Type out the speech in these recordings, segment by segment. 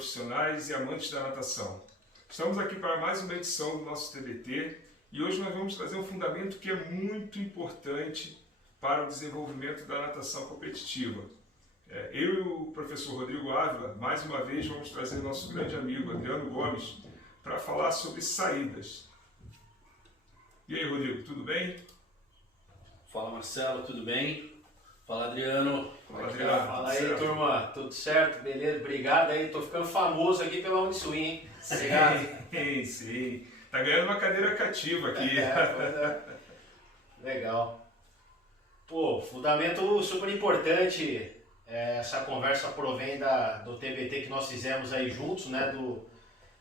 profissionais e amantes da natação. Estamos aqui para mais uma edição do nosso TBT e hoje nós vamos trazer um fundamento que é muito importante para o desenvolvimento da natação competitiva. Eu e o professor Rodrigo Ávila, mais uma vez, vamos trazer nosso grande amigo Adriano Gomes para falar sobre saídas. E aí, Rodrigo, tudo bem? Fala, Marcelo, tudo bem? Fala, Adriano. Fala, Adriano. Fala aí, turma. Tudo certo? Beleza? Obrigado aí. Tô ficando famoso aqui pela Uniswim, hein? Obrigado. Sim. Tá ganhando uma cadeira cativa aqui. Legal. Pô, fundamento super importante. Essa conversa provém do TBT que nós fizemos aí juntos, né? Do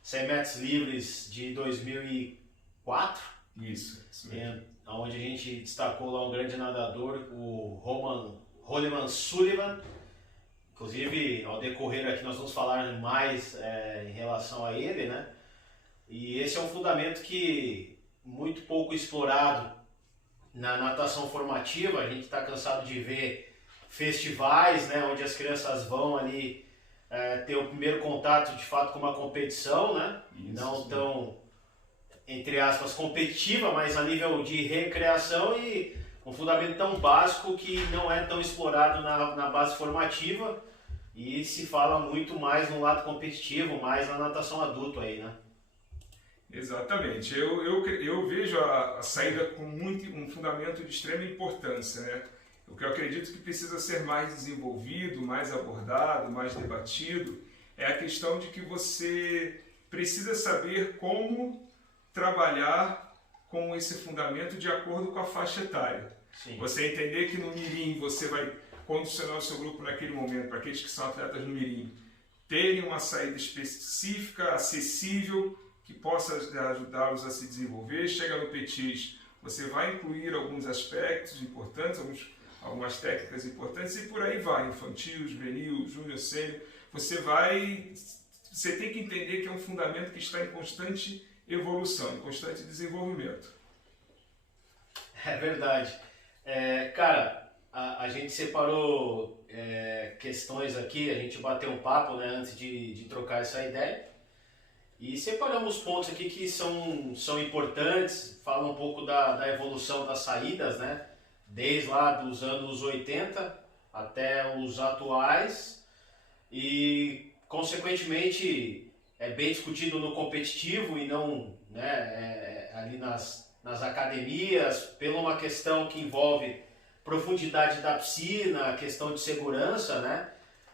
100 metros livres de 2004. Isso mesmo. Onde a gente destacou lá um grande nadador, o Holliman Sullivan. Inclusive, ao decorrer aqui, nós vamos falar mais em relação a ele, né? E esse é um fundamento que muito pouco explorado na natação formativa. A gente está cansado de ver festivais, né, onde as crianças vão ali ter o primeiro contato de fato com uma competição, né? Não tão, entre aspas, competitiva, mas a nível de recreação, e um fundamento tão básico que não é tão explorado na base formativa, e se fala muito mais no lado competitivo, mais na natação adulto aí, né? Exatamente. Eu vejo a saída com um fundamento de extrema importância, né? O que eu acredito que precisa ser mais desenvolvido, mais abordado, mais debatido, é a questão de que você precisa saber como trabalhar com esse fundamento de acordo com a faixa etária. Sim. Você entender que no mirim você vai condicionar o seu grupo naquele momento, para aqueles que são atletas no mirim, terem uma saída específica, acessível, que possa ajudá-los a se desenvolver. Chega no petis, você vai incluir alguns aspectos importantes, algumas técnicas importantes, e por aí vai, infantil, juvenil, júnior, sênior. Você tem que entender que é um fundamento que está em constante evolução, em constante desenvolvimento. É verdade. Cara, a gente separou questões aqui, a gente bateu um papo, né, antes de trocar essa ideia, e separamos pontos aqui que são importantes, fala um pouco da evolução das saídas, né, desde lá dos anos 80 até os atuais, e consequentemente é bem discutido no competitivo e não, né, ali nas academias, pela uma questão que envolve profundidade da piscina, questão de segurança, né?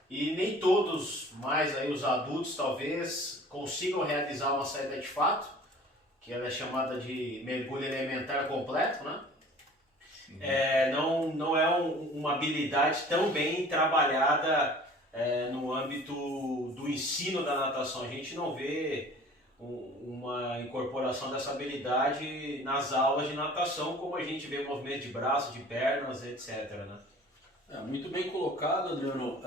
E nem todos, mais aí os adultos talvez, consigam realizar uma saída de fato, que ela é chamada de mergulho elementar completo, né? Não é uma habilidade tão bem trabalhada no âmbito do ensino da natação. A gente não vê uma incorporação dessa habilidade nas aulas de natação, como a gente vê movimento de braço, de pernas, etc. Né? Muito bem colocado, Adriano.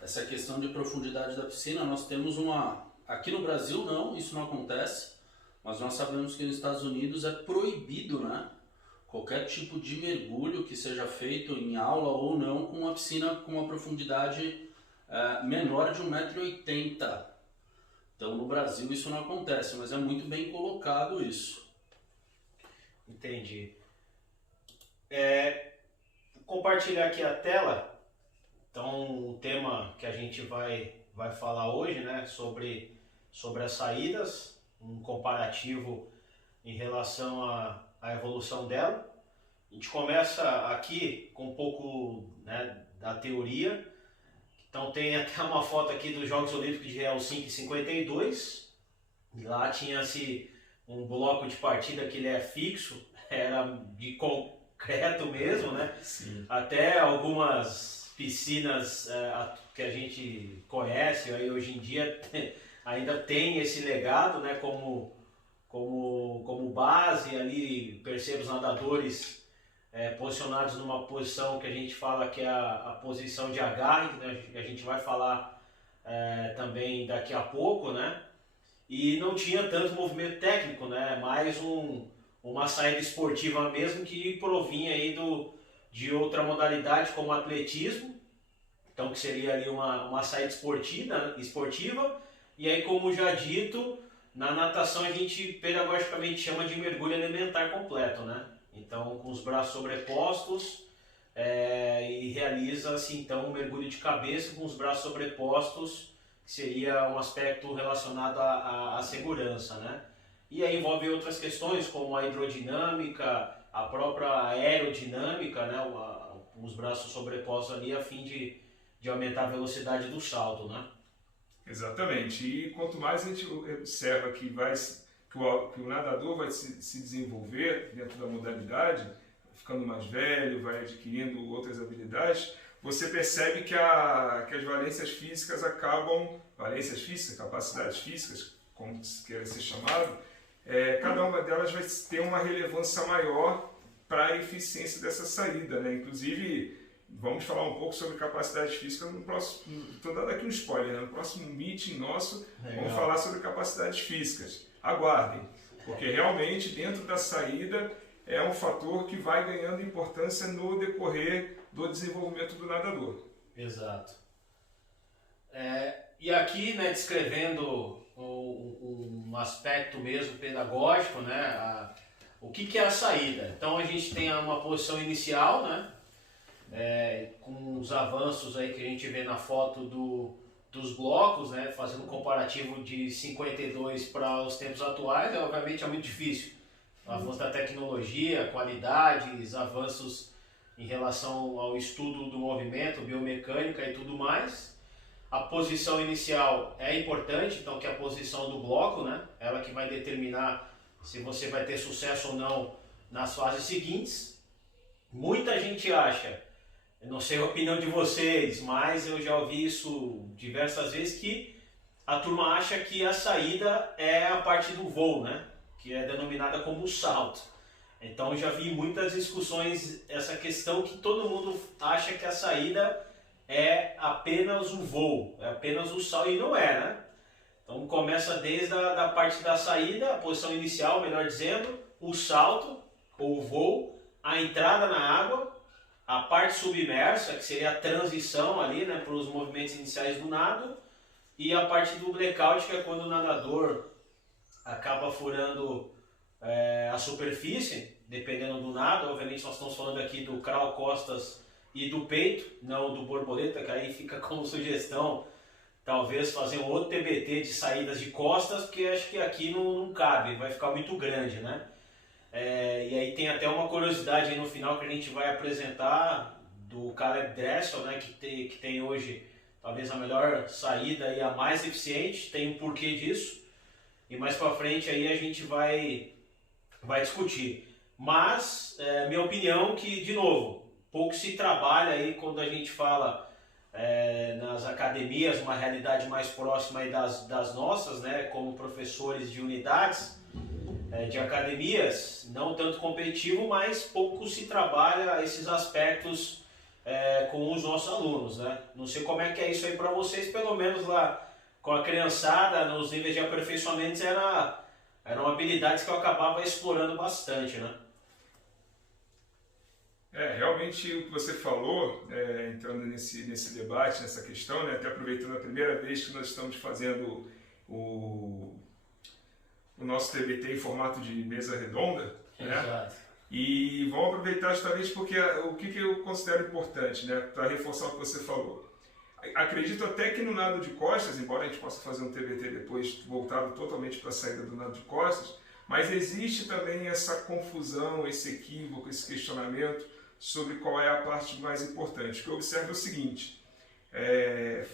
Essa questão de profundidade da piscina, nós temos aqui no Brasil não, isso não acontece, mas nós sabemos que nos Estados Unidos é proibido, né? Qualquer tipo de mergulho que seja feito em aula ou não com uma piscina com uma profundidade menor de 1,80 m. Então no Brasil isso não acontece, mas é muito bem colocado isso. Entendi. Vou compartilhar aqui a tela. Então o tema que a gente vai falar hoje, né, sobre as saídas, um comparativo em relação à evolução dela. A gente começa aqui com um pouco, né, da teoria. Então tem até uma foto aqui dos Jogos Olímpicos de Helsinki 52. E lá tinha-se um bloco de partida que ele é fixo, era de concreto mesmo, né? Sim. Até algumas piscinas que a gente conhece aí hoje em dia ainda tem esse legado, né, como base. Ali percebe os nadadores posicionados numa posição que a gente fala que é a posição de agarre, que a gente vai falar também daqui a pouco, né? E não tinha tanto movimento técnico, né? Mais uma saída esportiva mesmo, que provinha aí de outra modalidade como atletismo, então que seria ali uma saída esportiva. E aí, como já dito, na natação a gente pedagogicamente chama de mergulho elementar completo, né? Então, com os braços sobrepostos, e realiza-se então um mergulho de cabeça com os braços sobrepostos, que seria um aspecto relacionado à segurança, né? E aí envolve outras questões como a hidrodinâmica, a própria aerodinâmica, né? Os braços sobrepostos ali a fim de aumentar a velocidade do salto, né? Exatamente. E quanto mais a gente observa que o nadador vai se desenvolver dentro da modalidade, ficando mais velho, vai adquirindo outras habilidades, você percebe que as valências físicas capacidades físicas, como queira ser chamado, cada uma delas vai ter uma relevância maior para a eficiência dessa saída, né? Inclusive, vamos falar um pouco sobre capacidade física no próximo. Estou dando aqui um spoiler, né? No próximo meeting nosso, Legal. Vamos falar sobre capacidades físicas. Aguardem, porque realmente dentro da saída é um fator que vai ganhando importância no decorrer do desenvolvimento do nadador. Exato. E aqui, né, descrevendo um aspecto mesmo pedagógico, né, o que é a saída. Então a gente tem uma posição inicial, né, com os avanços aí que a gente vê na foto dos blocos, né, fazendo um comparativo de 52 para os tempos atuais, obviamente é muito difícil. O avanço da tecnologia, qualidades, avanços em relação ao estudo do movimento, biomecânica e tudo mais. A posição inicial é importante, então que é a posição do bloco, né? Ela que vai determinar se você vai ter sucesso ou não nas fases seguintes. Muita gente acha, eu não sei a opinião de vocês, mas eu já ouvi isso diversas vezes, que a turma acha que a saída é a parte do voo, né? Que é denominada como salto. Então já vi muitas discussões, essa questão que todo mundo acha que a saída é apenas o voo, é apenas o salto, e não é, né? Então começa desde a parte da saída, a posição inicial, melhor dizendo, o salto, ou o voo, a entrada na água, a parte submersa, que seria a transição ali, né, para os movimentos iniciais do nado, e a parte do blackout, que é quando o nadador acaba furando a superfície, dependendo do nado. Obviamente nós estamos falando aqui do crawl, costas e do peito, não do borboleta, que aí fica como sugestão talvez fazer um outro TBT de saídas de costas, porque acho que aqui não cabe, vai ficar muito grande, né? E aí tem até uma curiosidade aí no final que a gente vai apresentar do Caleb Dressel, né, que tem hoje talvez a melhor saída e a mais eficiente, tem um porquê disso, e mais para frente aí a gente vai discutir. Mas, minha opinião que, de novo, pouco se trabalha aí quando a gente fala nas academias, uma realidade mais próxima aí das nossas, né, como professores de unidades, de academias, não tanto competitivo, mas pouco se trabalha esses aspectos com os nossos alunos, né? Não sei como é que é isso aí para vocês, pelo menos lá com a criançada, nos níveis de aperfeiçoamento, eram habilidades que eu acabava explorando bastante, né? Realmente o que você falou, entrando nesse debate, nessa questão, né, até aproveitando a primeira vez que nós estamos fazendo o nosso TBT em formato de mesa redonda, né? Exato. E vamos aproveitar justamente porque o que eu considero importante, né, para reforçar o que você falou. Acredito até que no nado de costas, embora a gente possa fazer um TBT depois voltado totalmente para a saída do nado de costas, mas existe também essa confusão, esse equívoco, esse questionamento sobre qual é a parte mais importante. O que eu observo é o seguinte: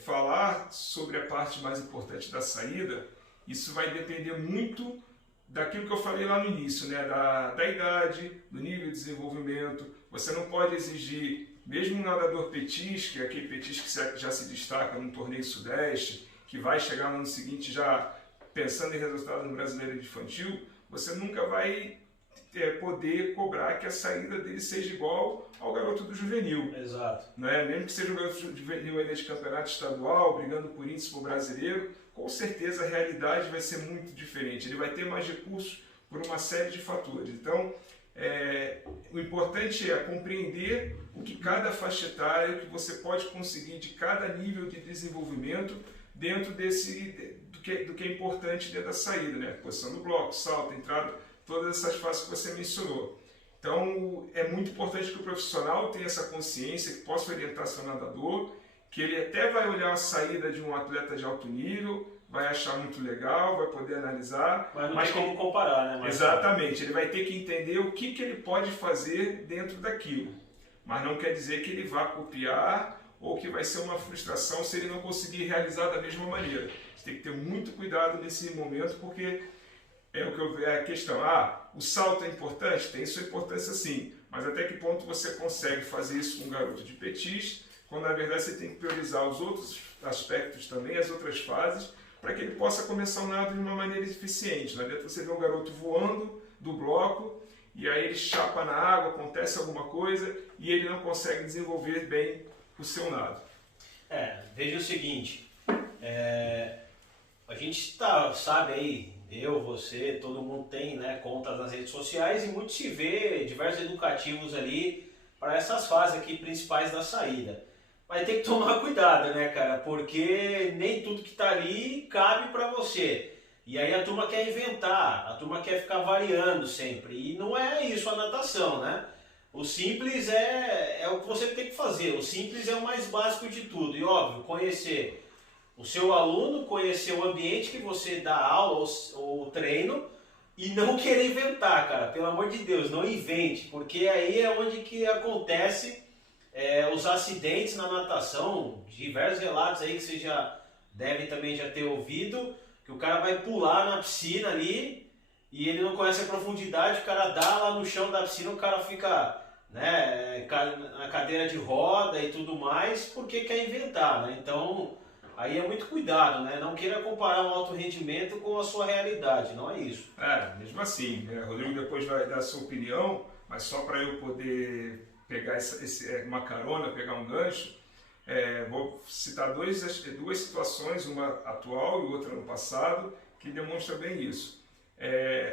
falar sobre a parte mais importante da saída, isso vai depender muito daquilo que eu falei lá no início, né? Da idade, do nível de desenvolvimento. Você não pode exigir, mesmo um nadador petis, que é aquele petis que já se destaca num torneio sudeste, que vai chegar no ano seguinte já pensando em resultado no brasileiro infantil, você nunca vai poder cobrar que a saída dele seja igual ao garoto do juvenil. Exato. Né? Mesmo que seja um garoto juvenil ainda de campeonato estadual, brigando por índice para o brasileiro, com certeza a realidade vai ser muito diferente. Ele vai ter mais recursos por uma série de fatores. Então, o importante é compreender o que cada faixa etária, o que você pode conseguir de cada nível de desenvolvimento dentro do que é importante dentro da saída, né? Posição do bloco, salto, entrada, todas essas fases que você mencionou. Então, é muito importante que o profissional tenha essa consciência, que possa orientar seu nadador, que ele até vai olhar a saída de um atleta de alto nível, vai achar muito legal, vai poder analisar. Mas não tem como comparar, né? Exatamente, ele vai ter que entender o que ele pode fazer dentro daquilo. Mas não quer dizer que ele vá copiar ou que vai ser uma frustração se ele não conseguir realizar da mesma maneira. Você tem que ter muito cuidado nesse momento, porque é a questão. O salto é importante? Tem sua importância sim, mas até que ponto você consegue fazer isso com um garoto de petis, quando na verdade você tem que priorizar os outros aspectos também, as outras fases, para que ele possa começar o nado de uma maneira eficiente. Não adianta você ver um garoto voando do bloco e aí ele chapa na água, acontece alguma coisa e ele não consegue desenvolver bem o seu nado. Veja o seguinte, a gente sabe aí, eu, você, todo mundo tem, né, contas nas redes sociais e muito se vê diversos educativos ali para essas fases aqui principais da saída. Mas tem que tomar cuidado, né, cara? Porque nem tudo que tá ali cabe para você. E aí a turma quer inventar, a turma quer ficar variando sempre. E não é isso a natação, né? O simples é o que você tem que fazer. O simples é o mais básico de tudo. E óbvio, conhecer o seu aluno, conhecer o ambiente que você dá aula ou treino e não querer inventar, cara. Pelo amor de Deus, não invente. Porque aí é onde que acontece... os acidentes na natação, diversos relatos aí que você já deve também já ter ouvido, que o cara vai pular na piscina ali e ele não conhece a profundidade, o cara dá lá no chão da piscina, o cara fica, né, na cadeira de roda e tudo mais, porque quer inventar, né? Então, aí é muito cuidado, né? Não queira comparar o alto rendimento com a sua realidade, não é isso. Mesmo assim, Rodrigo depois vai dar a sua opinião, mas só para eu poder pegar uma carona, pegar um gancho, vou citar duas situações, uma atual e outra no passado, que demonstra bem isso.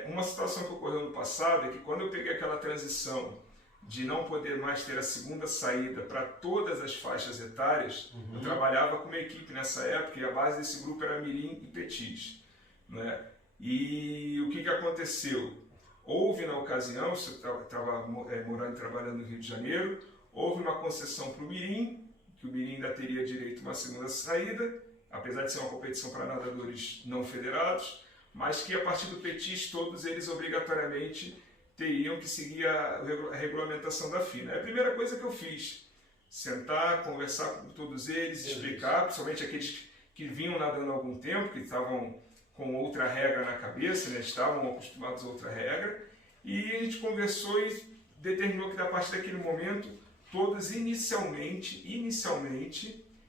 Uma situação que ocorreu no passado é que quando eu peguei aquela transição de não poder mais ter a segunda saída para todas as faixas etárias, eu trabalhava com uma equipe nessa época e a base desse grupo era mirim e petis, né? E o que aconteceu? Houve na ocasião, você estava morando e trabalhando no Rio de Janeiro, houve uma concessão para o mirim, que o mirim ainda teria direito a uma segunda saída, apesar de ser uma competição para nadadores não federados, mas que a partir do petis todos eles obrigatoriamente teriam que seguir a regulamentação da FINA. A primeira coisa que eu fiz, sentar, conversar com todos eles, explicar, principalmente aqueles que vinham nadando há algum tempo, que estavam com outra regra na cabeça, né? Estavam acostumados a outra regra, e a gente conversou e determinou que a partir daquele momento, todos inicialmente,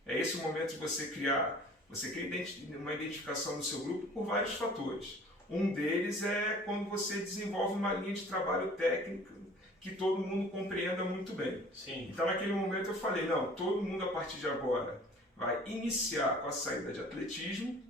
é esse o momento de você cria uma identificação no seu grupo por vários fatores. Um deles é quando você desenvolve uma linha de trabalho técnico que todo mundo compreenda muito bem. Sim. Então naquele momento eu falei, não, todo mundo a partir de agora vai iniciar com a saída de atletismo,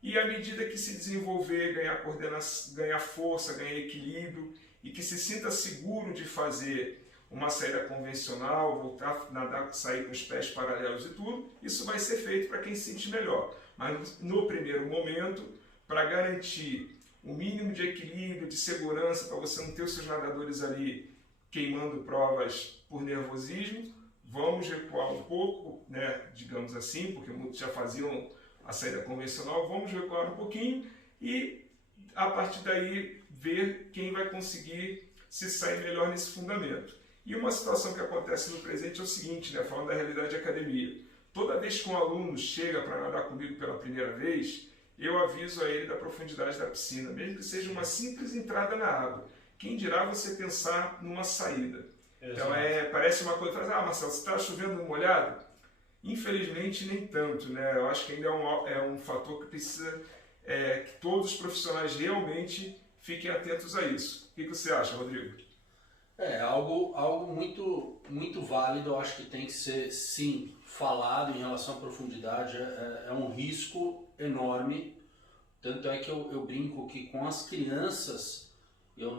e à medida que se desenvolver, ganhar coordenação, ganhar força, ganhar equilíbrio e que se sinta seguro de fazer uma saída convencional, voltar a nadar, sair com os pés paralelos e tudo, isso vai ser feito para quem se sente melhor. Mas no primeiro momento, para garantir o mínimo de equilíbrio, de segurança, para você não ter os seus nadadores ali queimando provas por nervosismo, vamos recuar um pouco, né, digamos assim, porque muitos já faziam a saída convencional, vamos recuar um pouquinho e a partir daí ver quem vai conseguir se sair melhor nesse fundamento. E uma situação que acontece no presente é o seguinte, né, falando da realidade de academia. Toda vez que um aluno chega para nadar comigo pela primeira vez, eu aviso a ele da profundidade da piscina, mesmo que seja uma simples entrada na água. Quem dirá você pensar numa saída? Exato. Então parece uma coisa, Marcelo, você está chovendo molhado? Infelizmente nem tanto, né? Eu acho que ainda é um fator que precisa que todos os profissionais realmente fiquem atentos a isso. O que você acha, Rodrigo? Algo muito, muito válido, eu acho que tem que ser, sim, falado em relação à profundidade, é um risco enorme, tanto é que eu brinco que com as crianças eu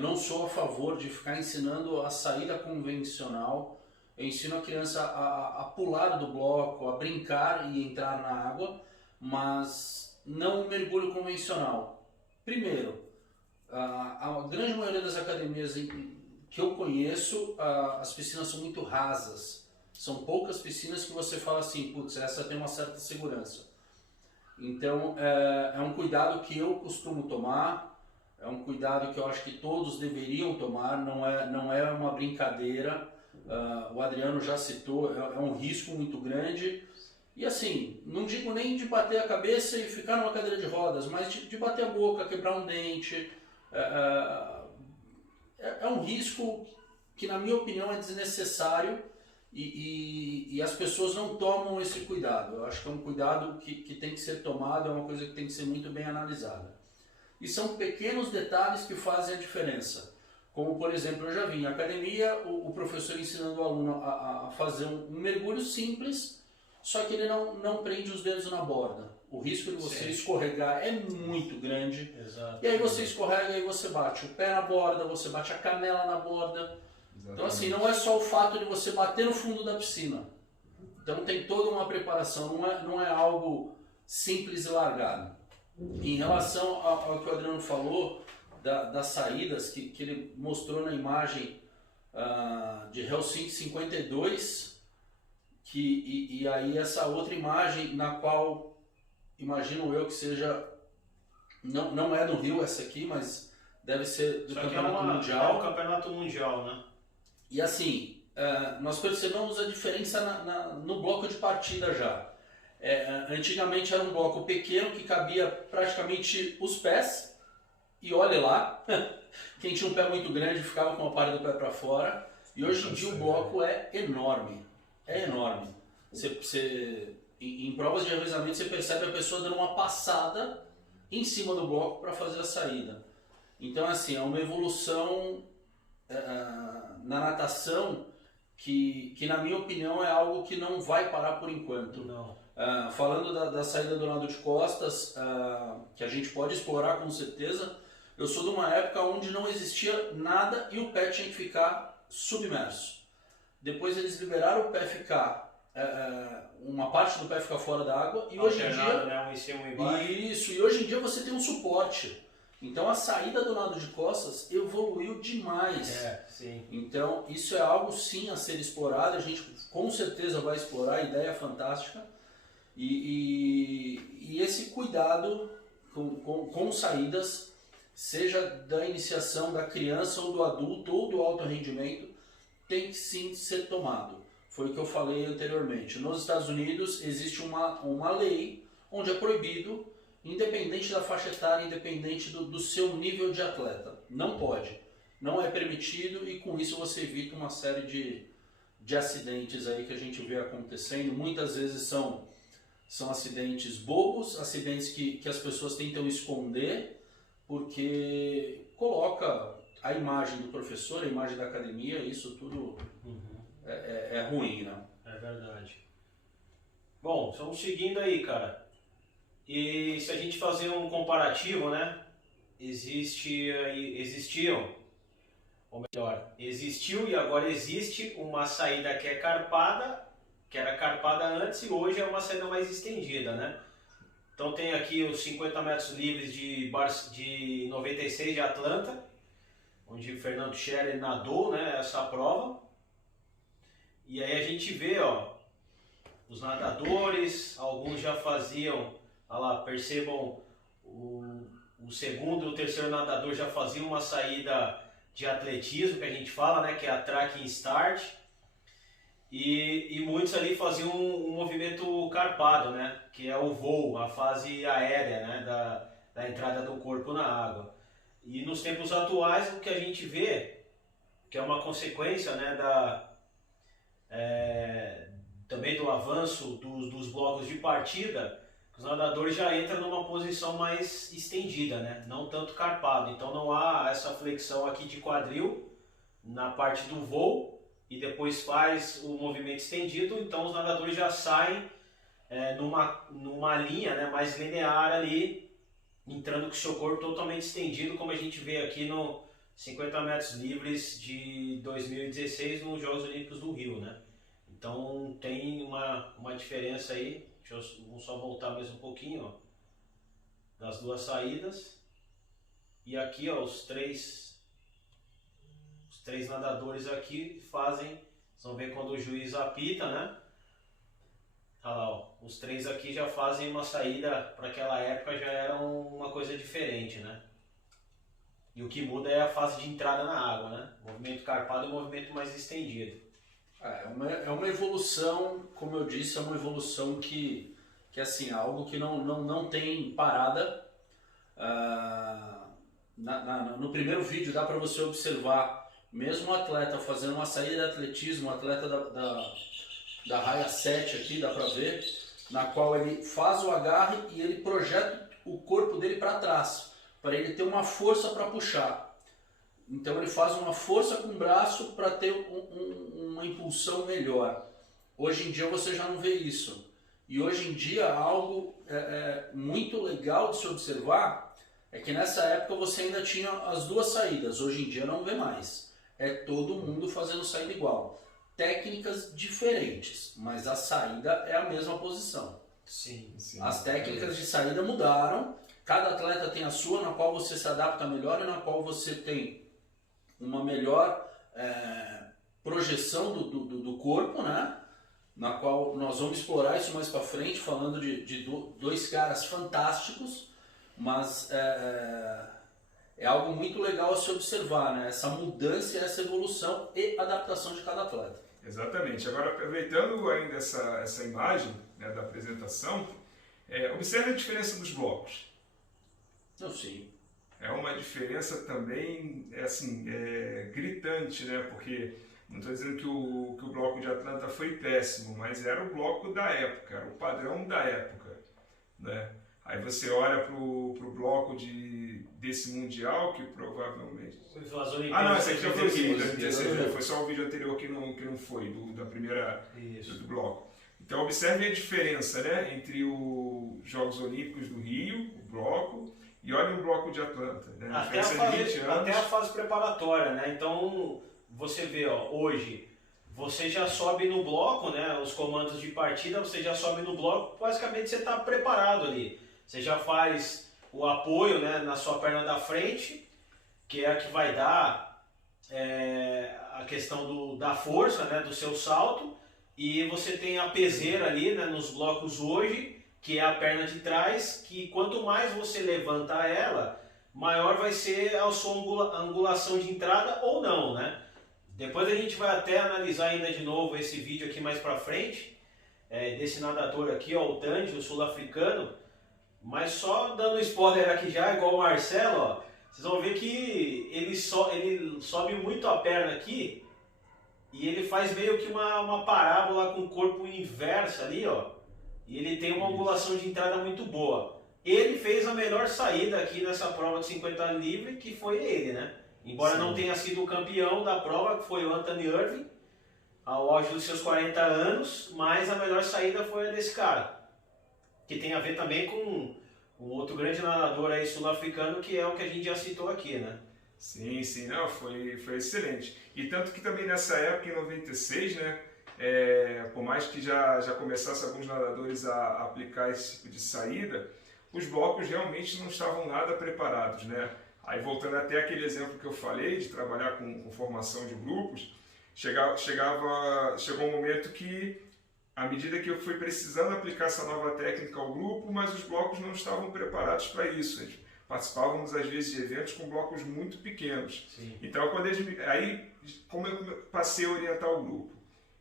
não sou a favor de ficar ensinando a saída convencional. Eu ensino a criança a pular do bloco, a brincar e entrar na água, mas não o mergulho convencional. Primeiro, a grande maioria das academias que eu conheço, as piscinas são muito rasas. São poucas piscinas que você fala assim, putz, essa tem uma certa segurança. Então, é um cuidado que eu costumo tomar, é um cuidado que eu acho que todos deveriam tomar, não é uma brincadeira. O Adriano já citou, é um risco muito grande. E assim, não digo nem de bater a cabeça e ficar numa cadeira de rodas, mas de bater a boca, quebrar um dente. É um risco que, na minha opinião, é desnecessário e as pessoas não tomam esse cuidado. Eu acho que é um cuidado que tem que ser tomado, é uma coisa que tem que ser muito bem analisada. E são pequenos detalhes que fazem a diferença. Como, por exemplo, eu já vi em academia o professor ensinando o aluno a fazer um mergulho simples, só que ele não prende os dedos na borda. O risco de você escorregar é muito grande. Exato. E aí você escorrega e você bate o pé na borda, você bate a canela na borda. Exatamente. Então assim, não é só o fato de você bater no fundo da piscina. Então tem toda uma preparação, não é algo simples e largado. Em relação ao que o Adriano falou, das saídas que ele mostrou na imagem de Helsinki 52, e aí essa outra imagem na qual imagino eu que seja, não é no Rio essa aqui, mas deve ser do Campeonato Mundial. É o Campeonato Mundial, né? E assim, nós percebemos a diferença no bloco de partida já. Antigamente era um bloco pequeno que cabia praticamente os pés, e olha lá, quem tinha um pé muito grande ficava com a palha do pé para fora, e hoje em dia o bloco é enorme, Em provas de revezamento você percebe a pessoa dando uma passada em cima do bloco para fazer a saída. Então assim, é uma evolução na natação que na minha opinião é algo que não vai parar por enquanto. Não. Falando da saída do nado de costas, que a gente pode explorar com certeza, eu sou de uma época onde não existia nada e o pé tinha que ficar submerso. Depois eles liberaram o pé ficar, uma parte do pé ficar fora da água, e hoje em dia, né? Um em cima e um embaixo. isso, e hoje em dia você tem um suporte. Então a saída do nado de costas evoluiu demais. Sim. Então isso é algo sim a ser explorado, a gente com certeza vai explorar, a ideia é fantástica. E esse cuidado com saídas, seja da iniciação da criança ou do adulto ou do alto rendimento, tem que sim ser tomado. Foi o que eu falei anteriormente. Nos Estados Unidos existe uma lei onde é proibido, independente da faixa etária, independente do seu nível de atleta. Não pode. Não é permitido e com isso você evita uma série de acidentes aí que a gente vê acontecendo. Muitas vezes são acidentes bobos, acidentes que as pessoas tentam esconder, porque coloca a imagem do professor, a imagem da academia, isso tudo é ruim, né? É verdade. Bom, estamos seguindo aí, cara. E se a gente fazer um comparativo, né? Existiu e agora existe uma saída que é carpada, que era carpada antes e hoje é uma saída mais estendida, né? Então tem aqui os 50 metros livres de 96 de Atlanta, onde o Fernando Scherer nadou, né, essa prova. E aí a gente vê, ó, os nadadores, alguns já faziam, olha lá, percebam, o segundo e o terceiro nadador já faziam uma saída de atletismo, que a gente fala, né, que é a tracking start. E muitos ali faziam um movimento carpado, né, que é o voo, a fase aérea, né, da entrada do corpo na água. E nos tempos atuais o que a gente vê, que é uma consequência, né, também do avanço dos blocos de partida, os nadadores já entram numa posição mais estendida, né, não tanto carpado. Então não há essa flexão aqui de quadril na parte do voo, e depois faz o movimento estendido, então os nadadores já saem numa linha, né, mais linear ali entrando com o seu corpo totalmente estendido, como a gente vê aqui no 50 metros livres de 2016 nos Jogos Olímpicos do Rio, né? Então tem uma diferença aí. Vamos só voltar mais um pouquinho, ó, das duas saídas. E aqui, ó, os três nadadores aqui fazem, vocês vão ver quando o juiz apita, né? Olha lá, ó, os três aqui já fazem uma saída, para aquela época já era uma coisa diferente, né? E o que muda é a fase de entrada na água, né? Movimento carpado e movimento mais estendido. É uma evolução, como eu disse, é uma evolução que assim, é algo que não tem parada. No primeiro vídeo dá para você observar, mesmo o atleta fazendo uma saída de atletismo, o atleta da raia 7 aqui, dá para ver, na qual ele faz o agarre e ele projeta o corpo dele para trás, para ele ter uma força para puxar. Então ele faz uma força com o braço para ter uma impulsão melhor. Hoje em dia você já não vê isso. E hoje em dia algo muito legal de se observar é que nessa época você ainda tinha as duas saídas. Hoje em dia não vê mais. É todo mundo fazendo saída igual. Técnicas diferentes, mas a saída é a mesma posição. Sim. As técnicas de saída mudaram. Cada atleta tem a sua, na qual você se adapta melhor e na qual você tem uma melhor projeção do corpo, né? Na qual nós vamos explorar isso mais para frente, falando de dois caras fantásticos, mas é algo muito legal a se observar, né? Essa mudança, essa evolução e adaptação de cada atleta. Exatamente. Agora, aproveitando ainda essa imagem, né, da apresentação, observe a diferença dos blocos. Sim. É uma diferença também, gritante, né? Porque não estou dizendo que o bloco de Atlanta foi péssimo, mas era o bloco da época, era o padrão da época, né? Aí você olha para o bloco desse Mundial, que provavelmente... não, esse aqui já foi o vídeo, foi só o vídeo anterior que não foi, da primeira do bloco. Então observe a diferença, né, entre os Jogos Olímpicos do Rio, o bloco, e olha o bloco de Atlanta, né? Até a fase preparatória, né? Então você vê, ó, hoje você já sobe no bloco, né? Os comandos de partida, você já sobe no bloco, basicamente você está preparado ali. Você já faz o apoio, né, na sua perna da frente, que é a que vai dar a questão da força, né, do seu salto, e você tem a peseira ali, né, nos blocos hoje, que é a perna de trás, que quanto mais você levanta ela, maior vai ser a sua angulação de entrada ou não, né? Depois a gente vai até analisar ainda de novo esse vídeo aqui mais pra frente, desse nadador aqui, ó, o Tandy, o sul-africano, mas só dando spoiler aqui já, igual o Marcelo, ó, vocês vão ver que ele sobe muito a perna aqui e ele faz meio que uma parábola com o corpo inverso ali, ó. E ele tem uma angulação de entrada muito boa. Ele fez a melhor saída aqui nessa prova de 50 livre, que foi ele, né? Embora não tenha sido o campeão da prova, que foi o Anthony Irving, ao auge dos seus 40 anos, mas a melhor saída foi a desse cara. Que tem a ver também com um outro grande nadador aí sul-africano, que é o que a gente já citou aqui, né? Sim, não, foi excelente. E tanto que também nessa época, em 96, né? Por mais que já começasse alguns nadadores a aplicar esse tipo de saída, os blocos realmente não estavam nada preparados, né? Aí voltando até aquele exemplo que eu falei, de trabalhar com formação de grupos, chegou um momento que, à medida que eu fui precisando aplicar essa nova técnica ao grupo, mas os blocos não estavam preparados para isso. Participávamos às vezes de eventos com blocos muito pequenos. Sim. Então, como eu passei a orientar o grupo?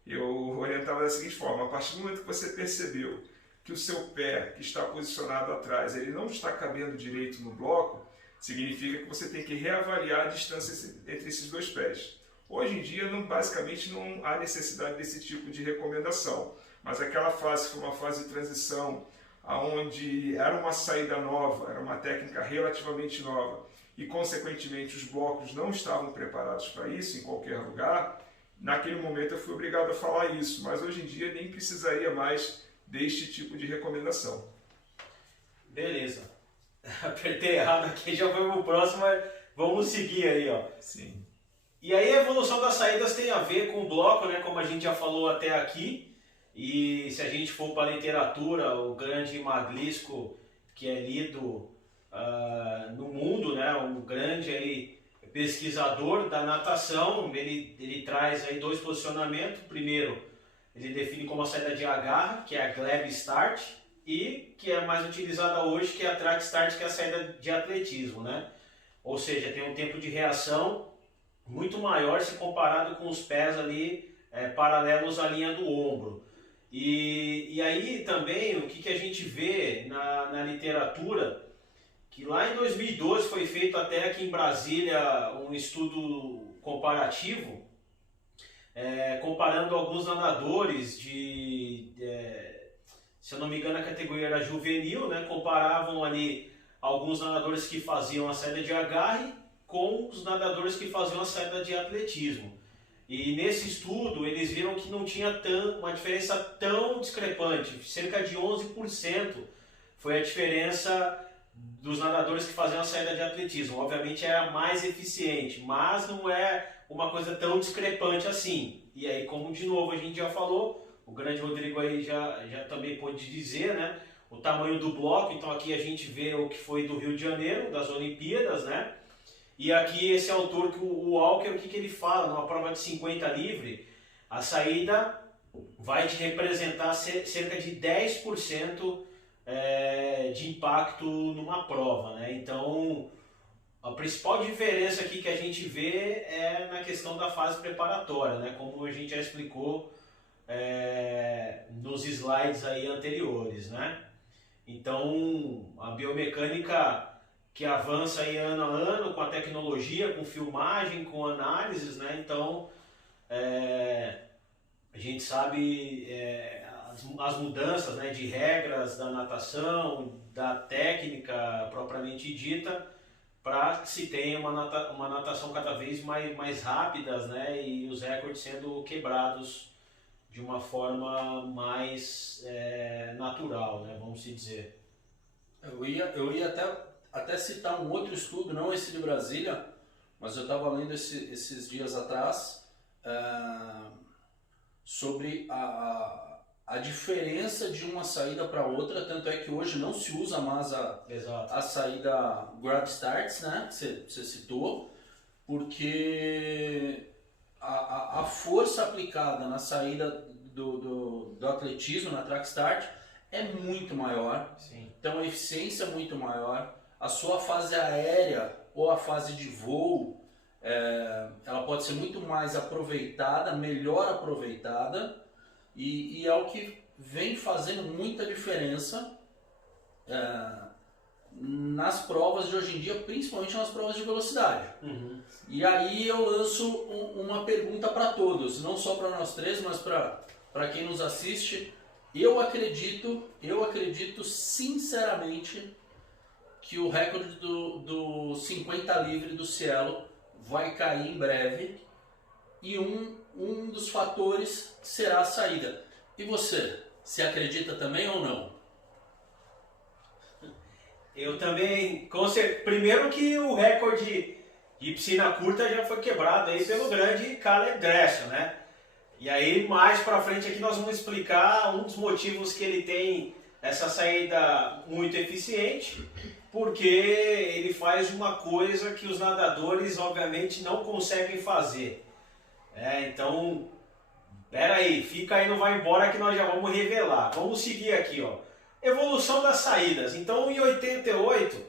Eu orientava da seguinte forma: a partir do momento que você percebeu que o seu pé, que está posicionado atrás, ele não está cabendo direito no bloco, significa que você tem que reavaliar a distância entre esses dois pés. Hoje em dia, basicamente, não há necessidade desse tipo de recomendação, mas aquela fase foi uma fase de transição, onde era uma saída nova, era uma técnica relativamente nova, e, consequentemente, os blocos não estavam preparados para isso em qualquer lugar. Naquele momento eu fui obrigado a falar isso, mas hoje em dia nem precisaria mais deste tipo de recomendação. Beleza. Apertei errado aqui, já foi pro próximo, mas vamos seguir aí, ó. Sim. E aí a evolução das saídas tem a ver com o bloco, né, como a gente já falou até aqui. E se a gente for para a literatura, o grande Maglisco, que é lido no mundo, né, um grande aí, pesquisador da natação, ele traz aí dois posicionamentos. Primeiro, ele define como a saída de agarra, que é a Gleb Start, e que é mais utilizada hoje, que é a Track Start, que é a saída de atletismo, né? Ou seja, tem um tempo de reação muito maior se comparado com os pés ali paralelos à linha do ombro. E aí também o que a gente vê na literatura, que lá em 2012 foi feito até aqui em Brasília um estudo comparativo, comparando alguns nadadores se eu não me engano a categoria era juvenil, né? Comparavam ali alguns nadadores que faziam a saída de agarre com os nadadores que faziam a saída de atletismo. E nesse estudo eles viram que não tinha uma diferença tão discrepante, cerca de 11% foi a diferença dos nadadores que faziam a saída de atletismo. Obviamente era mais eficiente, mas não é uma coisa tão discrepante assim. E aí, como de novo a gente já falou, o grande Rodrigo aí já também pôde dizer, né? O tamanho do bloco. Então aqui a gente vê o que foi do Rio de Janeiro, das Olimpíadas, né? E aqui esse autor, o Walker, o que ele fala? Numa prova de 50 livre, a saída vai te representar cerca de 10% de impacto numa prova, né? Então, a principal diferença aqui que a gente vê é na questão da fase preparatória, né? Como a gente já explicou nos slides aí anteriores, né? Então, a biomecânica que avança aí ano a ano com a tecnologia, com filmagem, com análises, né? Então, a gente sabe as mudanças, né, de regras da natação, da técnica propriamente dita, para que se tenha uma natação cada vez mais rápidas, né, e os recordes sendo quebrados de uma forma mais natural, né, vamos dizer. Eu ia até citar um outro estudo, não esse de Brasília, mas eu estava lendo esses dias atrás sobre a diferença de uma saída para outra, tanto é que hoje não se usa mais a saída grab starts, né, que você citou, porque a força aplicada na saída do atletismo, na track start, é muito maior. Sim. Então a eficiência é muito maior, a sua fase aérea ou a fase de voo, ela pode ser muito mais aproveitada, melhor aproveitada, e é o que vem fazendo muita diferença nas provas de hoje em dia, principalmente nas provas de velocidade. Uhum. E aí eu lanço uma pergunta para todos, não só para nós três, mas para quem nos assiste. Eu acredito sinceramente que o recorde do 50 livre do Cielo vai cair em breve, e um dos fatores será a saída. E você acredita também ou não? Eu também, primeiro que o recorde de piscina curta já foi quebrado aí pelo grande Caleb Dressel, né? E aí mais pra frente aqui nós vamos explicar um dos motivos que ele tem essa saída muito eficiente, porque ele faz uma coisa que os nadadores obviamente não conseguem fazer. Então, pera aí, fica aí, não vai embora que nós já vamos revelar. Vamos seguir aqui, ó. Evolução das saídas. Então, em 88,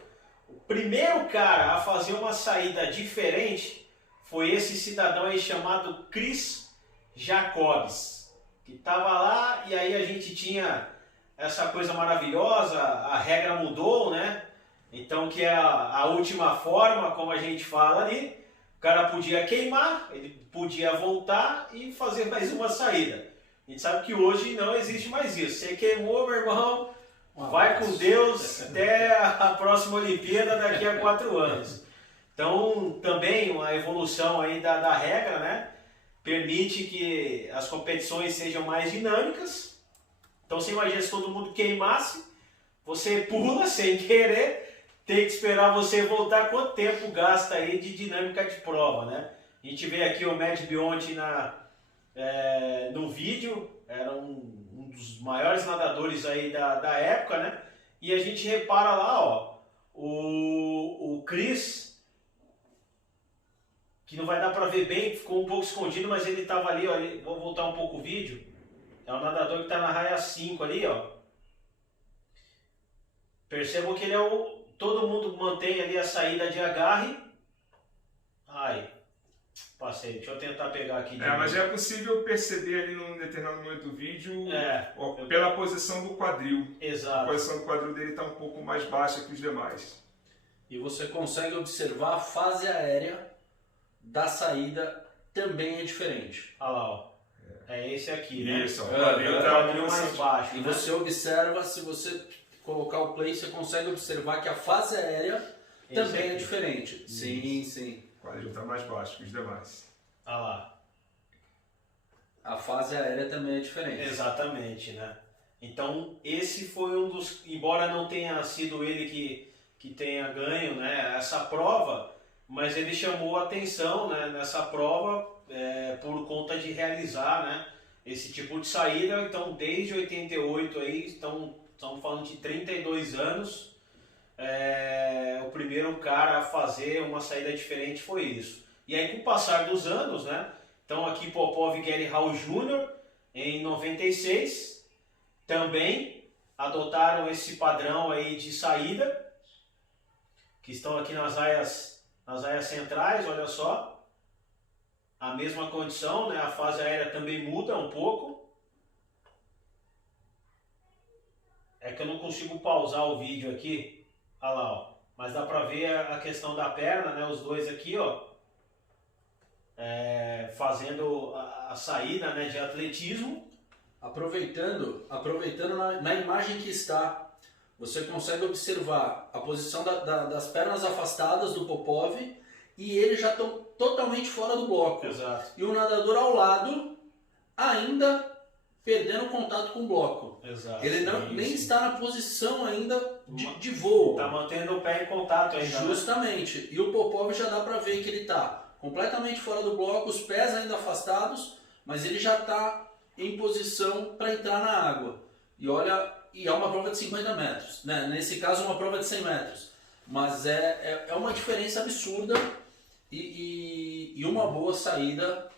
o primeiro cara a fazer uma saída diferente foi esse cidadão aí chamado Chris Jacobs, que estava lá, e aí a gente tinha essa coisa maravilhosa, a regra mudou, né? Então, que é a última forma, como a gente fala ali, o cara podia queimar, ele podia voltar e fazer mais uma saída. A gente sabe que hoje não existe mais isso. Você queimou, meu irmão, vai com Deus até a próxima Olimpíada daqui a 4 anos. Então, também uma evolução aí da regra, né? Permite que as competições sejam mais dinâmicas. Então, você imagina se todo mundo queimasse, você pula sem querer, tem que esperar você voltar. Quanto tempo gasta aí de dinâmica de prova, né? A gente vê aqui o Matt Bionti no vídeo, era um dos maiores nadadores aí da época, né? E a gente repara lá, ó, o Chris, que não vai dar para ver bem, ficou um pouco escondido, mas ele estava ali, ó, vou voltar um pouco o vídeo. É o nadador que está na raia 5 ali, ó. Percebam que ele é todo mundo mantém ali a saída de agarre. Ai, passei. Deixa eu tentar pegar aqui. Mas é possível perceber ali num determinado momento do vídeo pela posição do quadril. Exato. A posição do quadril dele está um pouco mais baixa que os demais. E você consegue observar a fase aérea da saída também é diferente. Olha lá, ó. É esse aqui, né? Isso, o quadril mais baixo. E né? você observa, se você colocar o play, você consegue observar que a fase aérea também é diferente. Sim, sim. O quadril está mais baixo que os demais. Olha lá. A fase aérea também é diferente. Exatamente, né? Então, esse foi um dos... Embora não tenha sido ele que tenha ganho, né, essa prova, mas ele chamou a atenção, né, nessa prova por conta de realizar, né, esse tipo de saída. Então, desde 88 aí, estamos falando de 32 anos, o primeiro cara a fazer uma saída diferente foi isso. E aí, com o passar dos anos, né, então aqui Popov e Gary Hall Jr., em 96, também adotaram esse padrão aí de saída, que estão aqui nas aias centrais, olha só. A mesma condição, né? A fase aérea também muda um pouco. É que eu não consigo pausar o vídeo aqui. Olha lá, ó. Mas dá pra ver a questão da perna, né? Os dois aqui, ó. Fazendo a saída, né, de atletismo. Aproveitando na imagem que está, você consegue observar a posição das pernas afastadas do Popov e eles já estão totalmente fora do bloco. Exato. E o nadador ao lado ainda perdendo contato com o bloco. Exato. Ele nem está na posição ainda de voo. Está mantendo o pé em contato ainda. Justamente. Né? E o Popov já dá para ver que ele está completamente fora do bloco, os pés ainda afastados, mas ele já está em posição para entrar na água. E olha, e é uma prova de 50 metros, né? Nesse caso uma prova de 100 metros, mas é uma diferença absurda e uma boa saída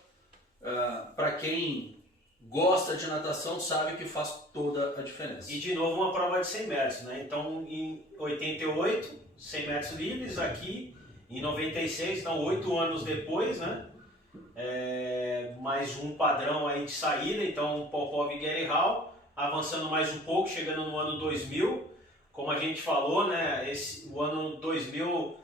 para quem gosta de natação, sabe que faz toda a diferença. E de novo uma prova de 100 metros, né? Então em 88, 100 metros livres, aqui em 96, então 8 anos depois, né? Mais um padrão aí de saída, então Popov e Gary Hall avançando mais um pouco, chegando no ano 2000, como a gente falou, né, o ano 2000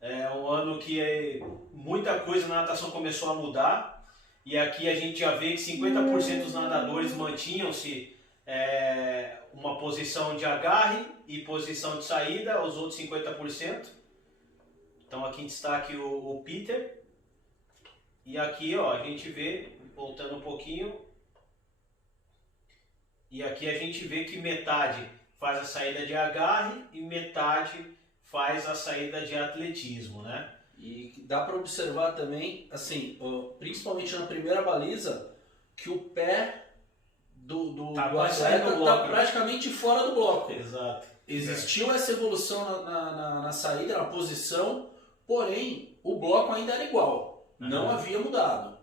é um ano que muita coisa na natação começou a mudar, e aqui a gente já vê que 50% dos nadadores mantinham-se uma posição de agarre e posição de saída, os outros 50%. Então aqui em destaque o Peter. E aqui, ó, a gente vê, voltando um pouquinho, e aqui a gente vê que metade faz a saída de agarre e metade faz a saída de atletismo, né? E dá para observar também, assim, principalmente na primeira baliza, que o pé do atleta está praticamente fora do bloco. Exato. Existiu essa evolução na saída, na posição, porém o bloco ainda era igual. Não havia mudado.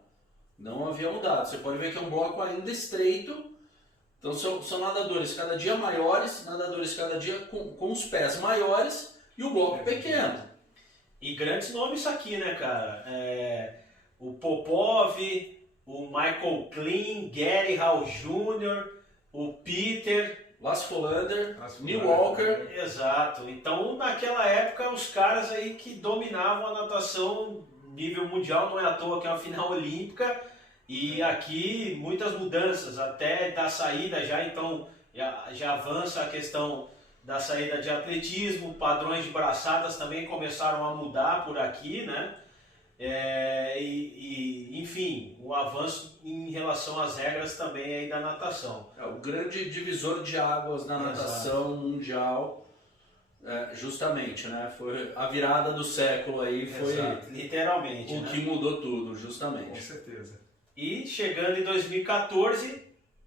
Não havia mudado. Você pode ver que é um bloco ainda estreito. Então são nadadores cada dia maiores, nadadores cada dia com os pés maiores e o bloco pequeno. E grandes nomes aqui, né, cara? O Popov, o Michael Klein, Gary Hall Jr., o Peter, Lars Folander, Neil Walker. Exato. Então, naquela época, os caras aí que dominavam a natação nível mundial, não é à toa que é uma final olímpica, e aqui muitas mudanças, até da saída já, então já avança a questão da saída de atletismo, padrões de braçadas também começaram a mudar por aqui, né? Enfim, o avanço em relação às regras também aí da natação. O grande divisor de águas na natação mundial Justamente, né? Foi a virada do século aí, foi Exato, literalmente, o né? que mudou tudo, Com justamente. certeza. E chegando em 2014,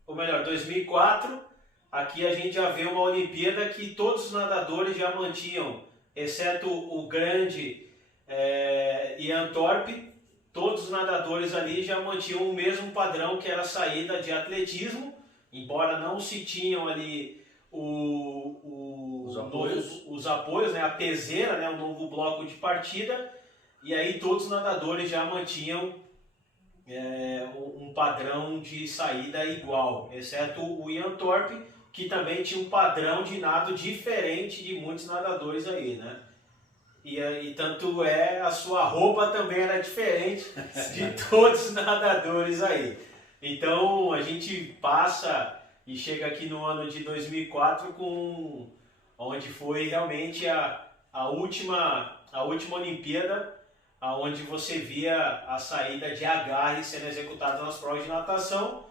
ou melhor, 2004, aqui a gente já vê uma Olimpíada que todos os nadadores já mantinham, exceto o grande Ian Thorpe, todos os nadadores ali já mantinham o mesmo padrão que era a saída de atletismo, embora não se tinham ali os apoios, né, a peseira, né, o novo bloco de partida, e aí todos os nadadores já mantinham um padrão de saída igual, exceto o Ian Thorpe, que também tinha um padrão de nado diferente de muitos nadadores aí, né? E tanto a sua roupa também era diferente de todos os nadadores aí. Então a gente passa e chega aqui no ano de 2004 onde foi realmente a última Olimpíada, onde você via a saída de agarre sendo executada nas provas de natação.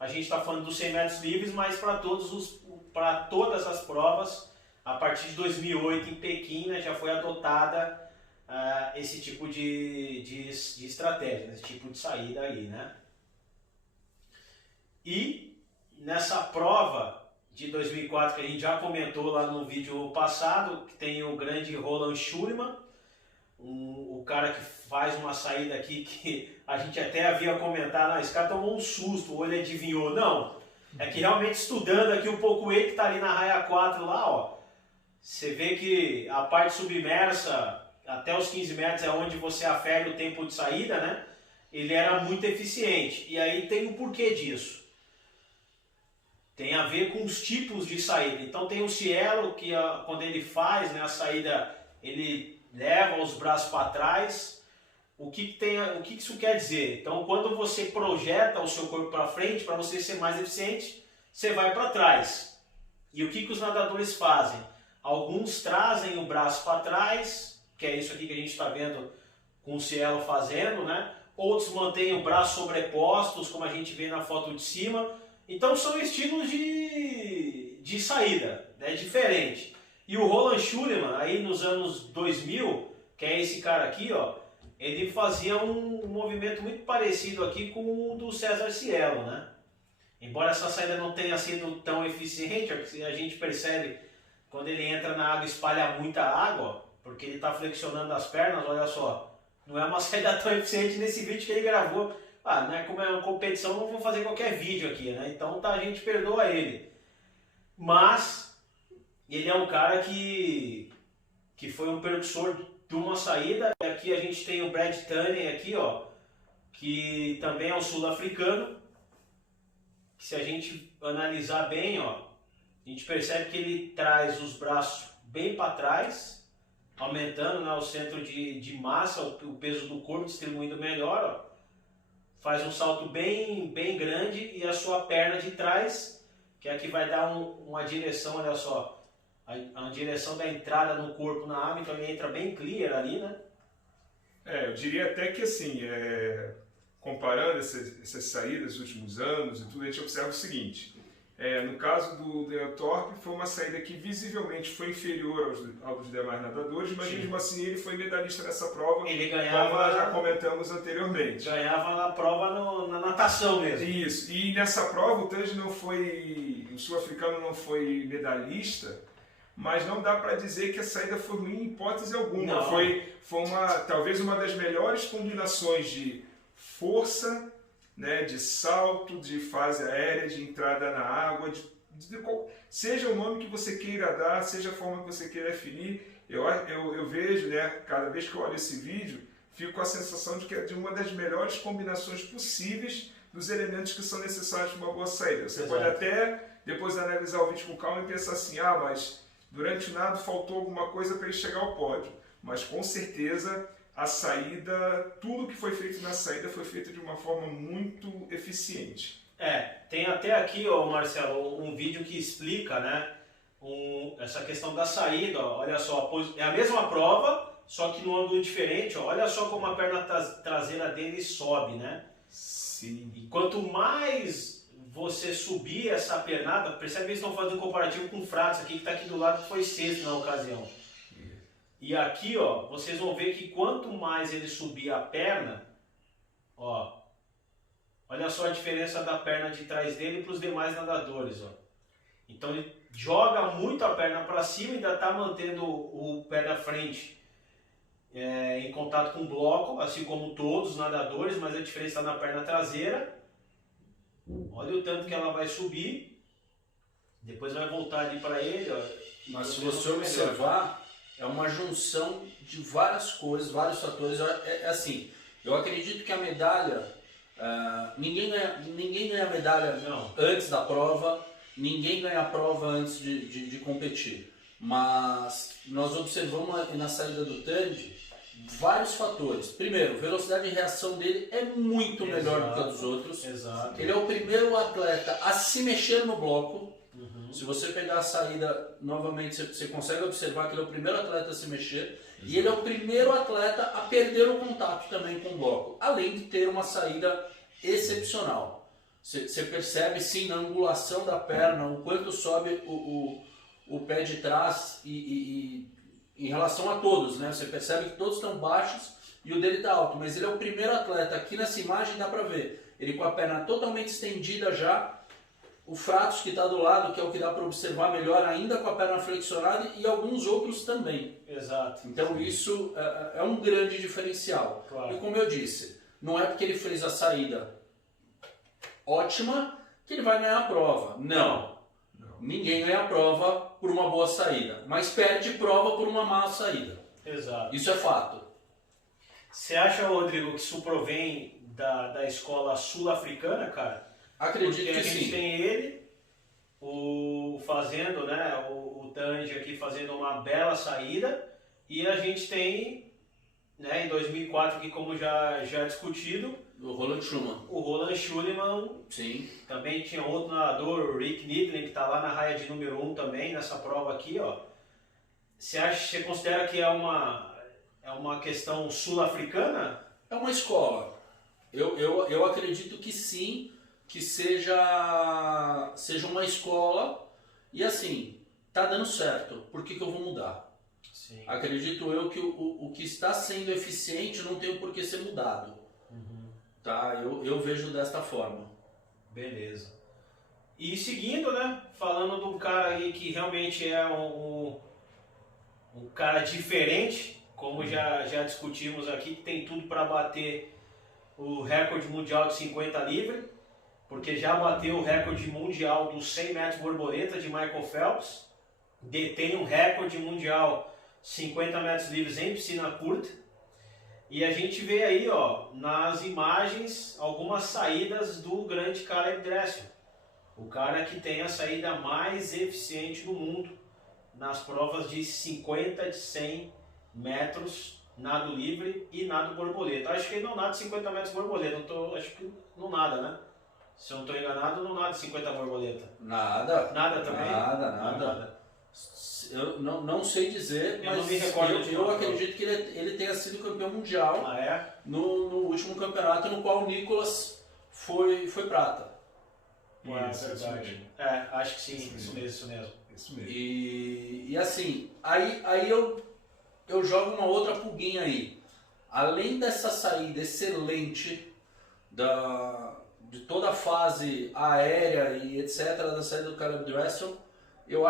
A gente está falando dos 100 metros livres, mas para todas as provas, a partir de 2008 em Pequim, né, já foi adotada esse tipo de estratégia, esse tipo de saída aí, né? E nessa prova de 2004 que a gente já comentou lá no vídeo passado, que tem o grande Roland Schulman, o cara que faz uma saída aqui que a gente até havia comentado, esse cara tomou um susto, ou ele adivinhou. Não, é que realmente estudando aqui um pouco ele que está ali na raia 4 lá, ó, você vê que a parte submersa, até os 15 metros é onde você afere o tempo de saída, né? Ele era muito eficiente. E aí tem um porquê disso. Tem a ver com os tipos de saída. Então tem o Cielo, que quando ele faz, né, a saída, ele leva os braços para trás. O que isso quer dizer? Então, quando você projeta o seu corpo para frente, para você ser mais eficiente, você vai para trás. E o que os nadadores fazem? Alguns trazem o braço para trás, que é isso aqui que a gente está vendo com o Cielo fazendo, né? Outros mantêm o braço sobrepostos, como a gente vê na foto de cima. Então, são estilos de saída, né? Diferente. E o Roland Schulman, aí nos anos 2000, que é esse cara aqui, ó, ele fazia um movimento muito parecido aqui com o do César Cielo, né? Embora essa saída não tenha sido tão eficiente, a gente percebe quando ele entra na água e espalha muita água, porque ele está flexionando as pernas, olha só. Não é uma saída tão eficiente nesse vídeo que ele gravou. Né, como é uma competição, não vou fazer qualquer vídeo aqui, né? Então a gente perdoa ele. Mas ele é um cara que foi um precursor de uma saída. E aqui a gente tem o Brad Tunney aqui, ó, que também é um sul-africano. Se a gente analisar bem, ó, a gente percebe que ele traz os braços bem para trás, aumentando, né, o centro de massa, o peso do corpo distribuindo melhor, ó. Faz um salto bem grande e a sua perna de trás, que é a que vai dar uma direção, olha só, a direção da entrada no corpo na água, então ele entra bem clear ali, né? Eu diria até que assim, comparando essas saídas dos últimos anos e tudo, a gente observa o seguinte. No caso do Ian Thorpe, foi uma saída que visivelmente foi inferior aos demais nadadores, mas mesmo assim ele foi medalhista nessa prova, ele ganhava, como nós já comentamos anteriormente. Ganhava na prova na natação mesmo. Isso, e nessa prova o sul-africano não foi medalhista, mas não dá para dizer que a saída foi ruim em hipótese alguma. Não. Foi talvez uma das melhores combinações de força, né, de salto, de fase aérea, de entrada na água, seja o nome que você queira dar, seja a forma que você queira definir, eu vejo, né, cada vez que eu olho esse vídeo, fico com a sensação de que é de uma das melhores combinações possíveis dos elementos que são necessários para uma boa saída. Você pode até depois analisar o vídeo com calma e pensar assim, mas durante o nado faltou alguma coisa para ele chegar ao pódio, mas com certeza a saída, tudo que foi feito na saída foi feito de uma forma muito eficiente. Tem até aqui, ó, Marcelo, um vídeo que explica, né, essa questão da saída. Ó, olha só, é a mesma prova, só que num ângulo diferente. Ó, olha só como a perna traseira dele sobe, né? Sim. E quanto mais você subir essa pernada, percebe que eles estão fazendo um comparativo com o Fratos aqui, que está aqui do lado, que foi sexto na ocasião. E aqui, ó, vocês vão ver que quanto mais ele subir a perna, ó, olha só a diferença da perna de trás dele para os demais nadadores, ó. Então ele joga muito a perna para cima e ainda está mantendo o pé da frente em contato com o bloco, assim como todos os nadadores, mas a diferença está na perna traseira. Olha o tanto que ela vai subir, depois vai voltar ali para ele. Ó, mas se você observar, é uma junção de várias coisas, vários fatores. É assim, eu acredito que a medalha, ninguém ganha medalha Não. antes da prova, ninguém ganha a prova antes de competir. Mas nós observamos na saída do Tandy vários fatores. Primeiro, velocidade de reação dele é muito melhor do que a dos outros. Exato. Ele é o primeiro atleta a se mexer no bloco. Se você pegar a saída novamente, você consegue observar que ele é o primeiro atleta a se mexer. E ele é o primeiro atleta a perder o contato também com o bloco, além de ter uma saída excepcional. Você percebe sim na angulação da perna o quanto sobe o pé de trás e em relação a todos, né? Você percebe que todos estão baixos e o dele está alto, mas ele é o primeiro atleta. Aqui nessa imagem dá para ver ele com a perna totalmente estendida já, o Fratos que está do lado, que é o que dá para observar melhor, ainda com a perna flexionada, e alguns outros também. Exato. Então isso é um grande diferencial. Claro. E como eu disse, não é porque ele fez a saída ótima que ele vai ganhar a prova. Não. Ninguém ganha a prova por uma boa saída, mas perde prova por uma má saída. Exato. Isso é fato. Você acha, Rodrigo, que isso provém da escola sul-africana, cara? Acredito Porque que a gente sim. tem ele, fazendo, né, o Tandy aqui fazendo uma bela saída, e a gente tem, né, em 2004, aqui como já discutido, O Roland Schumann. o Roland Schumann. Sim. Também tinha outro nadador, o Rick Niblin, que está lá na raia de número 1 também, nessa prova aqui, ó. Você considera que é uma questão sul-africana? É uma escola. Eu acredito que sim, que seja uma escola e assim, tá dando certo. Por que eu vou mudar? Sim. Acredito eu que o que está sendo eficiente não tem por que ser mudado. Tá? Eu vejo desta forma. Beleza. E seguindo, né, falando de um cara aí que realmente é um cara diferente, como já discutimos aqui, que tem tudo para bater o recorde mundial de 50 livre, porque já bateu o recorde mundial dos 100 metros borboleta de Michael Phelps, detém um recorde mundial 50 metros livres em piscina curta, e a gente vê aí, ó, nas imagens algumas saídas do grande Caleb Dressel, o cara que tem a saída mais eficiente do mundo nas provas de 50, de 100 metros, nado livre e nado borboleta. Acho que ele não nada 50 metros borboleta, acho que não nada, né? Se eu não estou enganado, não nada 50 borboleta. Nada. Nada também? Nada. Eu não sei dizer, Eu mas não me recordo de eu uma acredito que ele tenha sido campeão mundial Ah, é? no último campeonato, no qual o Nicolas foi prata. É verdade. Acho que sim, isso mesmo. Isso mesmo. E assim, aí eu jogo uma outra pulguinha aí. Além dessa saída excelente de toda a fase aérea e etc. da saída do Caleb Dressel, eu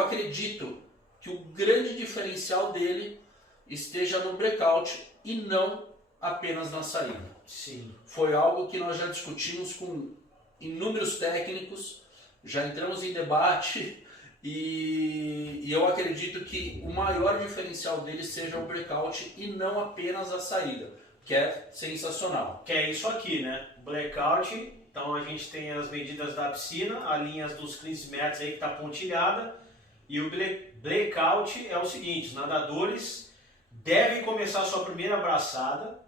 acredito que o grande diferencial dele esteja no breakout e não apenas na saída. Sim. Foi algo que nós já discutimos com inúmeros técnicos, já entramos em debate e eu acredito que o maior diferencial dele seja o breakout e não apenas a saída, que é sensacional. Que é isso aqui, né? Blackout, então a gente tem as medidas da piscina, as linhas dos 15 metros aí que está pontilhada, e o blackout é o seguinte, os nadadores devem começar a sua primeira braçada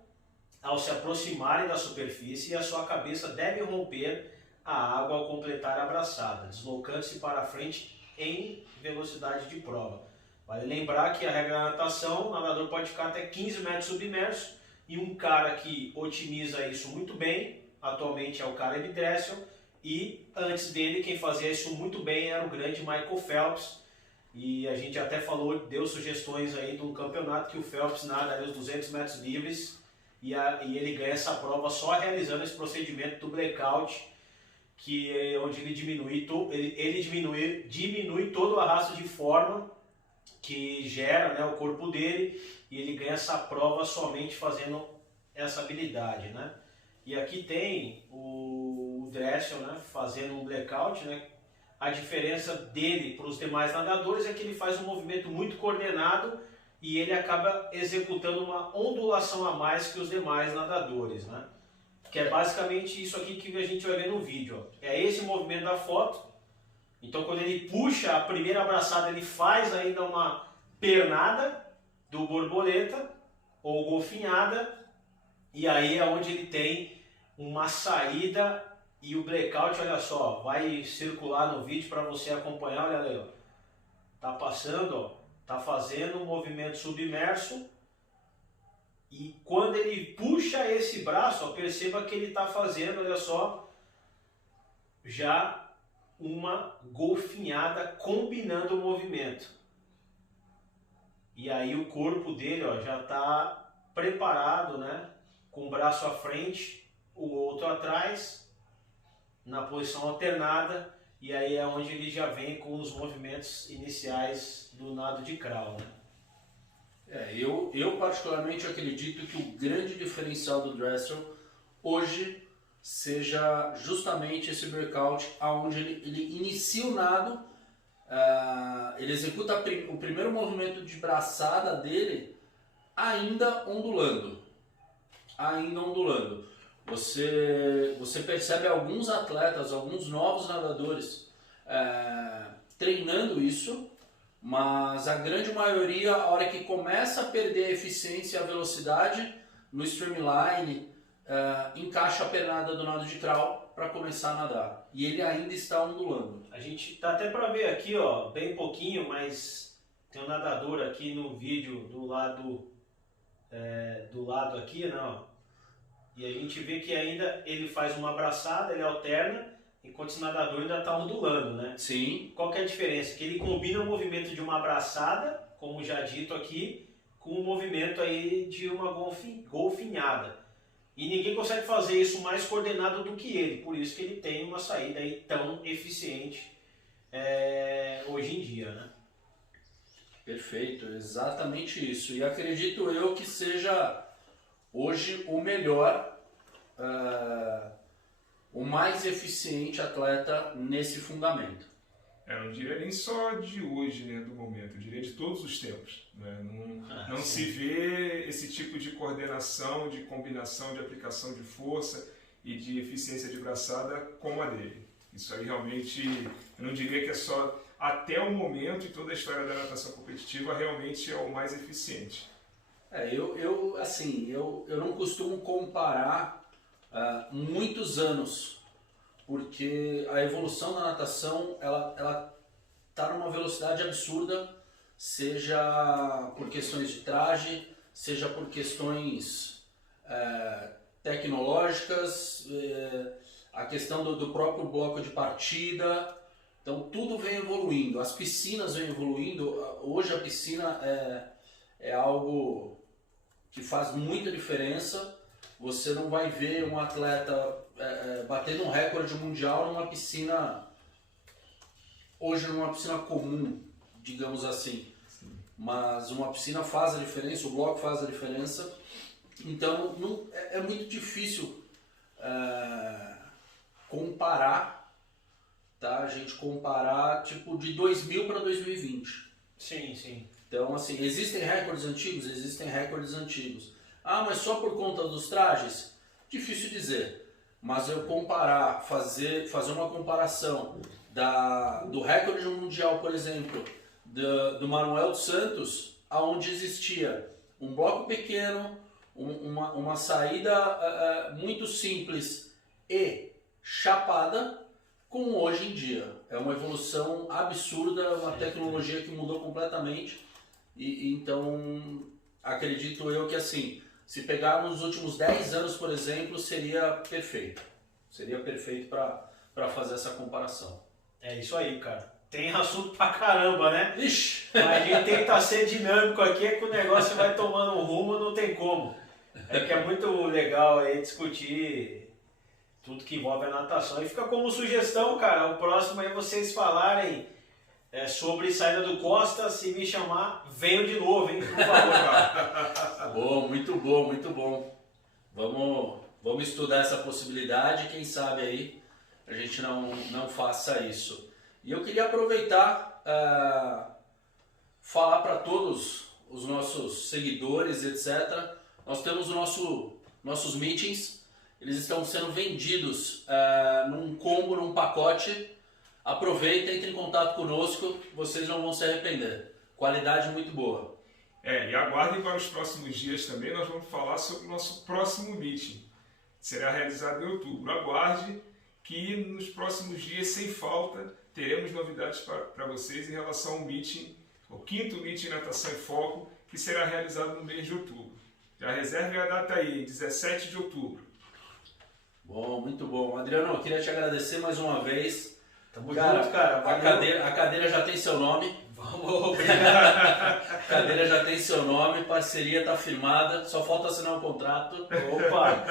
ao se aproximarem da superfície e a sua cabeça deve romper a água ao completar a braçada, deslocando-se para a frente em velocidade de prova. Vale lembrar que a regra da natação, o nadador pode ficar até 15 metros submerso, e um cara que otimiza isso muito bem, atualmente é o Caleb Dressel, E antes dele, quem fazia isso muito bem era o grande Michael Phelps. E a gente até falou, deu sugestões aí do campeonato que o Phelps nada ali os 200 metros livres e ele ganha essa prova só realizando esse procedimento do blackout, que é onde ele diminui todo o arrasto de forma que gera, né, o corpo dele, e ele ganha essa prova somente fazendo essa habilidade, né? E aqui tem o Dressel, né, fazendo um blackout, né? A diferença dele para os demais nadadores é que ele faz um movimento muito coordenado e ele acaba executando uma ondulação a mais que os demais nadadores, né? Que é basicamente isso aqui que a gente vai ver no vídeo, ó. É esse movimento da foto. Então quando ele puxa a primeira abraçada, ele faz ainda uma pernada do borboleta ou golfinhada, e aí é onde ele tem uma saída e o blackout, olha só, vai circular no vídeo para você acompanhar, olha aí, ó. Tá passando, ó, tá fazendo um movimento submerso, e quando ele puxa esse braço, ó, perceba que ele está fazendo, olha só, já uma golfinhada combinando o movimento. E aí o corpo dele, ó, já está preparado, né, com o braço à frente, o outro atrás, na posição alternada, e aí é onde ele já vem com os movimentos iniciais do nado de crawl, né? Eu particularmente acredito que o grande diferencial do Dressel hoje seja justamente esse breakout, onde ele inicia o nado, ele executa o primeiro movimento de braçada dele ainda ondulando. Você percebe alguns atletas, alguns novos nadadores treinando isso, mas a grande maioria, a hora que começa a perder a eficiência e a velocidade no streamline, encaixa a pernada do nado de crawl para começar a nadar. E ele ainda está ondulando. A gente tá até para ver aqui, ó, bem pouquinho, mas tem um nadador aqui no vídeo do lado aqui, né, ó. E a gente vê que ainda ele faz uma abraçada, ele alterna, enquanto esse nadador ainda está ondulando, né? Sim. Qual que é a diferença? Que ele combina o movimento de uma abraçada, como já dito aqui, com o movimento aí de uma golfinhada. E ninguém consegue fazer isso mais coordenado do que ele, por isso que ele tem uma saída aí tão eficiente hoje em dia, né? Perfeito, exatamente isso. E acredito eu que seja hoje o melhor, o mais eficiente atleta nesse fundamento. Eu não diria nem só de hoje, né, do momento, eu diria de todos os tempos. Né? Não se vê esse tipo de coordenação, de combinação, de aplicação de força e de eficiência de braçada como a dele. Isso aí realmente, eu não diria que é só até o momento e toda a história da natação competitiva realmente é o mais eficiente. Eu não costumo comparar muitos anos, porque a evolução da natação ela está numa velocidade absurda, seja por questões de traje, seja por questões tecnológicas, a questão do próprio bloco de partida. Então tudo vem evoluindo, as piscinas vêm evoluindo. Hoje a piscina é algo que faz muita diferença. Você não vai ver um atleta batendo um recorde mundial numa piscina, hoje numa piscina comum, digamos assim. Sim. Mas uma piscina faz a diferença, o bloco faz a diferença. Então é muito difícil comparar, tá? A gente comparar tipo de 2000 para 2020. Sim, sim. Então, assim, existem recordes antigos? Existem recordes antigos. Ah, mas só por conta dos trajes? Difícil dizer. Mas eu fazer uma comparação do recorde mundial, por exemplo, do Manuel dos Santos, onde existia um bloco pequeno, uma saída muito simples e chapada, com hoje em dia. É uma evolução absurda, uma tecnologia que mudou completamente. Então, acredito eu que assim, se pegarmos os últimos 10 anos, por exemplo, seria perfeito. Seria perfeito para para fazer essa comparação. É isso aí, cara. Tem assunto pra caramba, né? Ixi! Mas a gente tenta ser dinâmico aqui, é que o negócio vai tomando um rumo, não tem como. É que é muito legal aí discutir tudo que envolve a natação. E fica como sugestão, cara, o próximo é vocês falarem sobre saída do Costa. Se me chamar, venham de novo, hein? Por favor, cara. Bom, muito bom, muito bom. Vamos estudar essa possibilidade, quem sabe aí a gente não faça isso. E eu queria aproveitar, falar para todos os nossos seguidores, etc. Nós temos nossos meetings, eles estão sendo vendidos num combo, num pacote. Aproveita, entre em contato conosco, vocês não vão se arrepender. Qualidade muito boa. E aguardem para os próximos dias também, nós vamos falar sobre o nosso próximo meeting. Será realizado em outubro. Aguarde que nos próximos dias, sem falta, teremos novidades para vocês em relação ao meeting, o 5º meeting Natação em Foco, que será realizado no mês de outubro. Já reserve a data aí, 17 de outubro. Bom, muito bom. Adriano, eu queria te agradecer mais uma vez. Tamo junto, cara. A cadeira já tem seu nome. Vamos, A cadeira já tem seu nome, parceria está firmada, só falta assinar um contrato. Opa!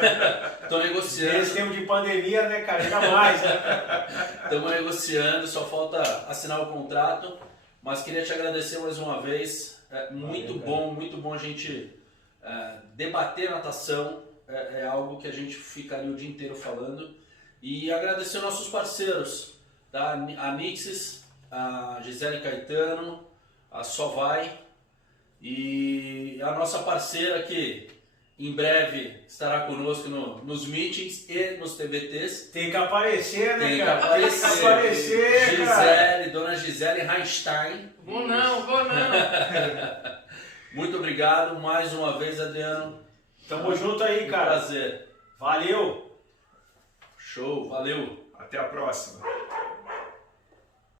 Estou negociando. Nesse tempo de pandemia, né, cara? Ainda mais, né? Estamos negociando, só falta assinar o contrato. Mas queria te agradecer mais uma vez. Muito bom a gente debater natação. É algo que a gente ficaria o dia inteiro falando. E agradecer nossos parceiros, tá? A Nixis, a Gisele Caetano, a Só Vai e a nossa parceira que em breve estará conosco nos meetings e nos TBTs. Tem que aparecer, né, Tem cara? que aparecer. Tem que aparecer, Gisele, cara. dona Gisele Reinstein. Vou não. Muito obrigado mais uma vez, Adriano. Tamo junto aí, Um cara. prazer. Valeu! Show, valeu. Até a próxima.